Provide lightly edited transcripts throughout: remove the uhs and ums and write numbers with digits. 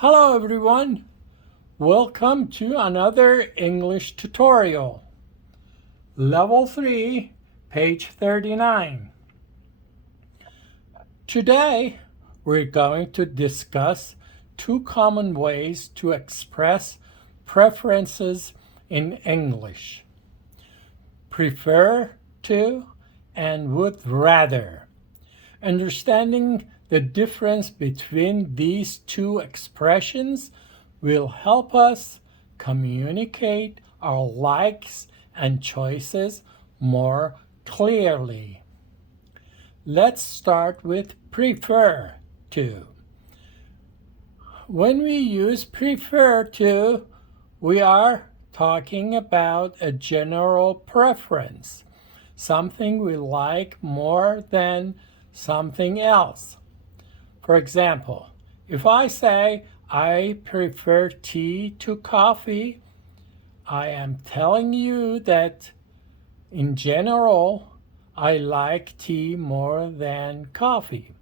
Hello everyone, welcome to another English tutorial. Level 3, page 39. Today we're going to discuss two common ways to express preferences in English. Prefer to and would rather. Understanding the difference between these two expressions will help us communicate our likes and choices more clearly. Let's start with prefer to. When we use prefer to, we are talking about a general preference, something we like more than something else. For example, if I say I prefer tea to coffee, I am telling you that in general, I like tea more than coffee.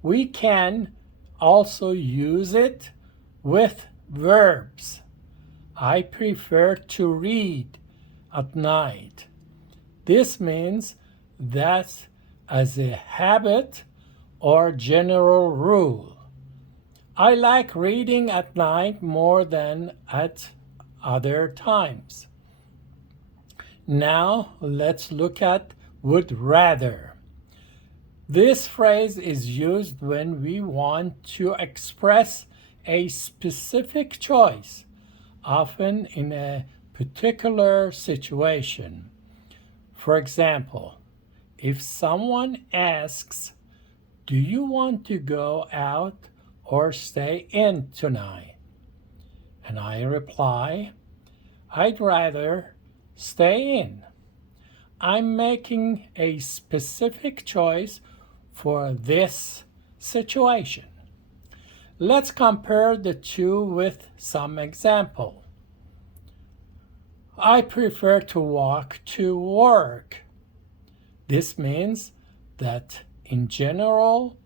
We can also use it with verbs. I prefer to read at night. This means that as a habit or general rule. I like reading at night more than at other times. Now let's look at would rather. This phrase is used when we want to express a specific choice, often in a particular situation. For example, if someone asks, "Do you want to go out or stay in tonight?" and I reply, "I'd rather stay in." I'm making a specific choice for this situation. Let's compare the two with some example. I prefer to walk to work. This means that in general,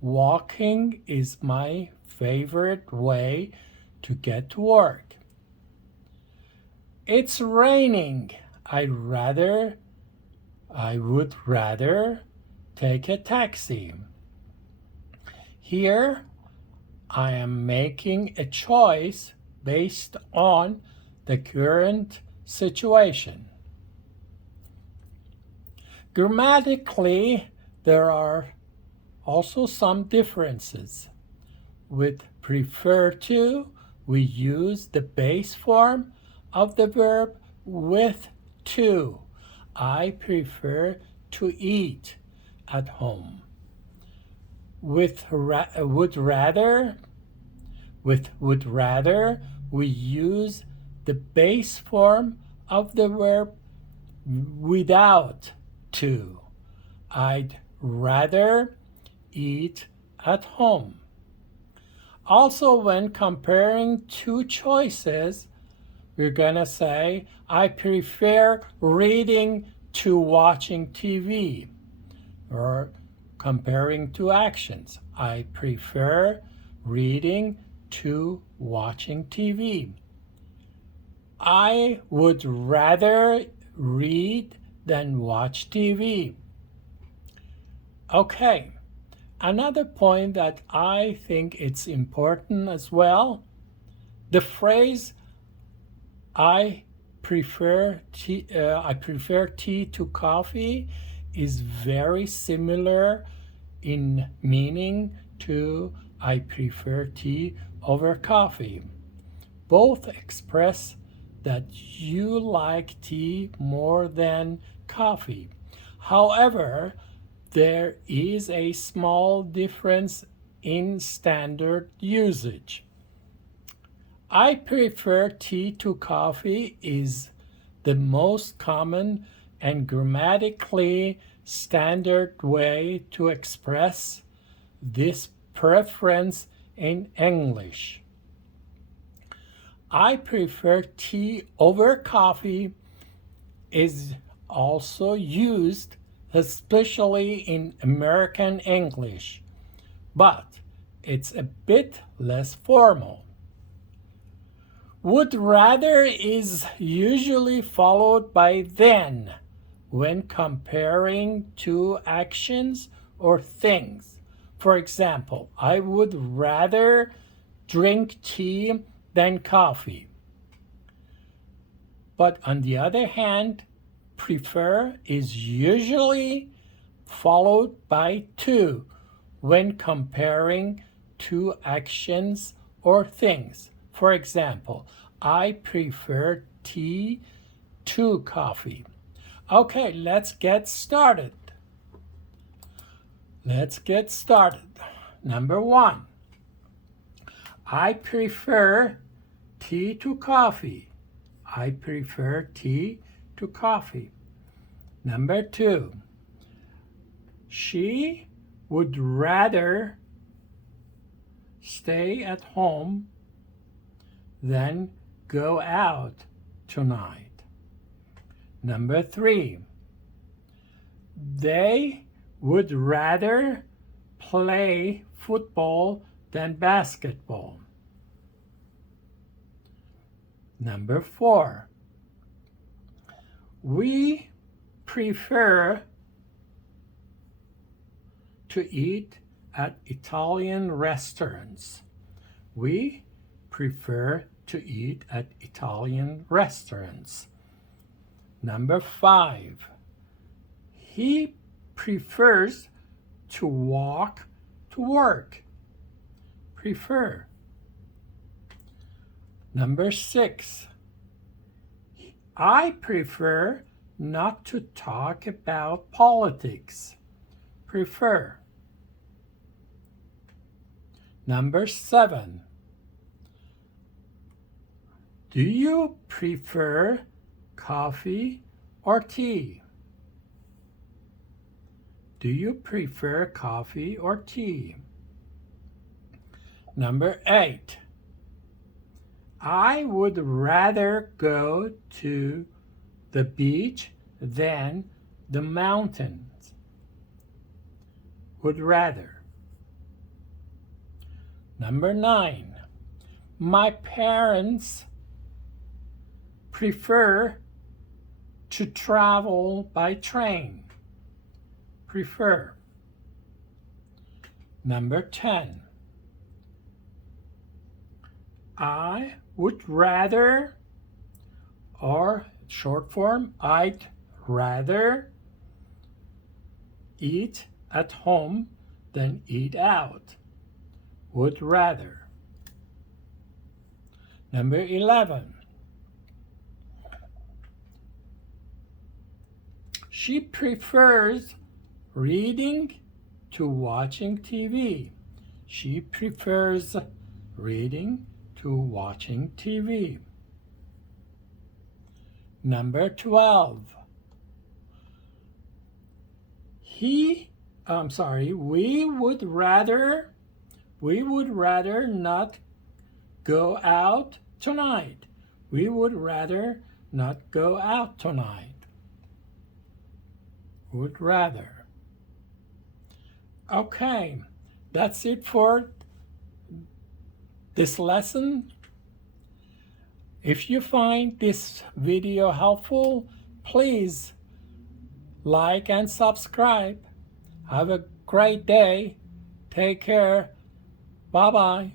walking is my favorite way to get to work. It's raining. I would rather take a taxi. Here, I am making a choice based on the current situation. Grammatically, there are also some differences. With prefer to, we use the base form of the verb with to. I prefer to eat at home. With would rather, we use the base form of the verb without to. I'd rather eat at home. Also, when comparing two choices, we're going to say, I prefer reading to watching TV. Or comparing two actions, I prefer reading to watching TV. I would rather read than watch TV. Okay, another point that I think it's important as well, the phrase I prefer tea to coffee is very similar in meaning to I prefer tea over coffee. Both express that you like tea more than coffee. However, there is a small difference in standard usage. I prefer tea to coffee is the most common and grammatically standard way to express this preference in English. I prefer tea over coffee is also used especially in American English, but it's a bit less formal. Would rather is usually followed by then when comparing two actions or things. For example, I would rather drink tea than coffee. But on the other hand, prefer is usually followed by to when comparing two actions or things. For example, I prefer tea to coffee. Okay, let's get started. Number one, I prefer tea to coffee. I prefer tea to coffee. Number two, she would rather stay at home than go out tonight. Number three, they would rather play football than basketball. Number four, we prefer to eat at Italian restaurants. We prefer to eat at Italian restaurants. Number five, he prefers to walk to work. Prefer. Number six, I prefer not to talk about politics. Prefer. Number seven, do you prefer coffee or tea? Do you prefer coffee or tea? Number eight, I would rather go to the beach than the mountains. Would rather. Number nine, my parents prefer to travel by train. Prefer. Number 10, I would rather, or short form, I'd rather eat at home than eat out. Would rather. Number 11, she prefers reading to watching TV. She prefers reading to watching TV. Number 12, we would rather not go out tonight. We would rather not go out tonight. Would rather. Okay, that's it for this lesson. If you find this video helpful, please like and subscribe. Have a great day. Take care. Bye-bye.